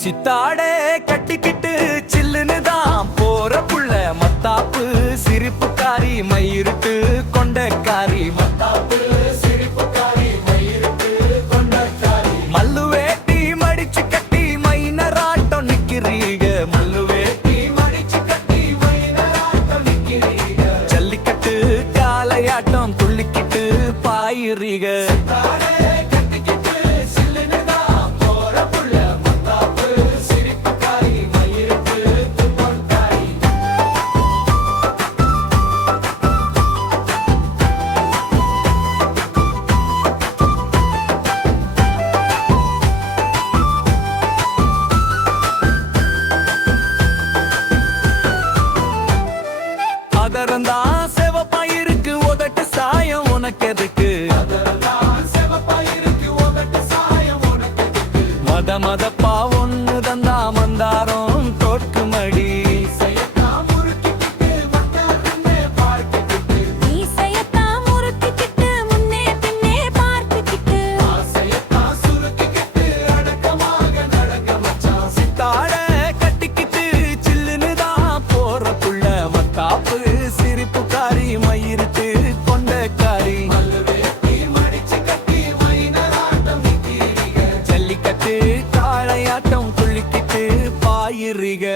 சித்தாடே கட்டிக்கிட்டு சில்லுன்னு தான் போற புள்ள மத்தாப்பு சிரிப்புக்காரி மயிருட்டு கொண்டக்காரி மத்தாப்பு சிரிப்புக்காரி மயிருட்டு கொண்டக்காரி மல்லு வேட்டி மடிச்சு கட்டி மைனராட்டம் நிக்கிறீங்க மல்லு வேட்டி மடிச்சு கட்டி மைனராட்டம் நிக்கிறீங்க ஜல்லிக்கட்டு காளையாட்டம் துள்ளிக்கிட்டு பாயிறீங்க அதரந்தான் செவப்பாயிருக்கு உதட்டு சாயம் உனக்கு எதுக்கு மத மதப்பா ஒண்ணு தந்தா மந்தாரம் தோற்கு மடி சிரிப்புக்காரி மயிருட்டு கொண்டக்காரி ஜல்லிக்கட்டு காளையாட்டம் துள்ளிக்கிட்டு பாயிறீங்க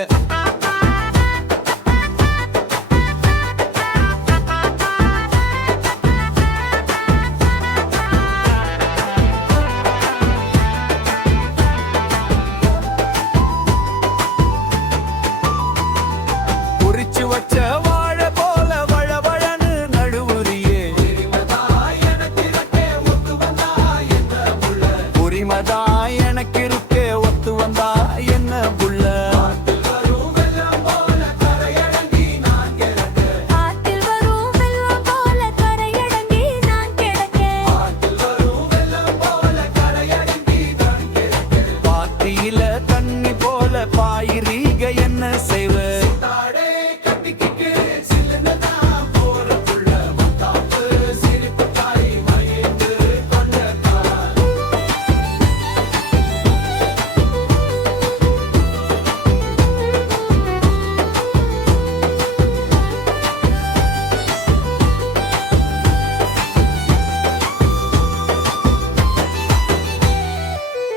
குறிச்சு வச்ச எனக்கு இருக்கே ஒத்து வந்தா என்ன புள்ள பாத்தியில தண்ணி போல பாயிரீக என்ன செய்வ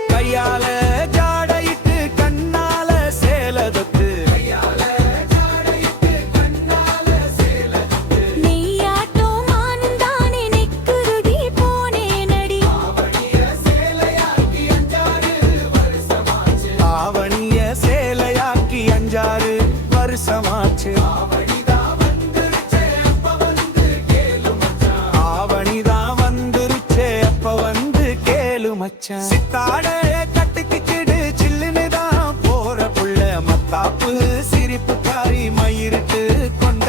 கையால ஜாடையிட்டு கண்ணால சேலதொத்து நீயாட்டும் நானும் தானே நெக்குருகி போனேனடி ஆவணிய சேலையாக்கி 5-6 வருஷமாச்சு ஆவணிதான் வந்துருச்சே அப்ப வந்து கேளு மச்சான் சித்தாட கட்டுக்கிட்டு சில்லுன்னு தான் போற புள்ள மத்தாப்பு சிரிப்புக்காரி மயிருட்டு கொண்ட